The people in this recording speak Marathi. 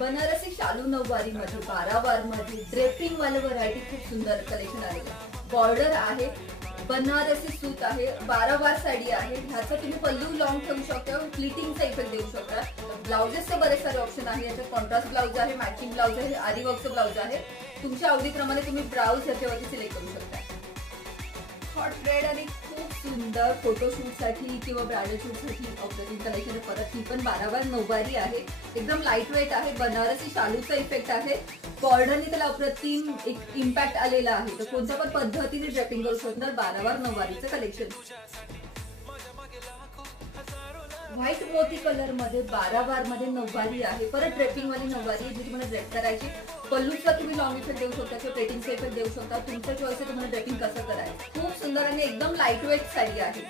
बनारसी शालू नऊवारी मध्ये 12 वार मध्ये ड्रेपिंग वाले व्हरायटी खूप सुंदर कलेक्शन आलेलं आहे। बॉर्डर आहे, बनारसी सूत आहे, 12 वार साडी आहे। ह्याचा तुम्ही पल्लू लॉंग ठेवू शकता, फ्लिटिंगचा इफेक्ट देऊ शकता। ब्लाउजेसचे बरेच सारे ऑप्शन आहे। याच्यात कॉन्ट्रास्ट ब्लाउज आहे, मॅचिंग ब्लाउज आहे, आरी वर्कचं ब्लाउज आहे। तुमच्या आवडीप्रमाणे तुम्ही ब्लाउज याच्यावरती सिलेक्ट करू शकता। हॉट रेड आणि खूप सुंदर फोटोशूट साठी किंवा ब्रायडल शूट साठी अप्रतिम कलेक्शन आहे। परत ही पण 12 वार नऊवारी आहे, एकदम लाईट वेट आहे, बनारसी शालूचा इफेक्ट आहे। बॉर्डरने त्याला अप्रतिम एक इम्पॅक्ट आलेला आहे। तर कोणत्या पण पद्धतीने ड्रेपिंग करू शकणार 12 वार नऊवारीचं कलेक्शन। व्हाईट मोती कलर मध्ये 12 वार मध्ये नऊवारी आहे, परत ड्रेपिंग वाली नऊवारी आहे जी तुम्हाला ड्रेप करायची। पल्लूचा तुम्ही लॉंग इफेक्ट देऊ शकता किंवा पेटिंगचा इफेक्ट देऊ शकता, तुमच्या चॉईस आहे तुम्हाला ड्रेपिंग कसं करायचं। खूप सुंदर आणि एकदम लाईट वेट साडी आहे।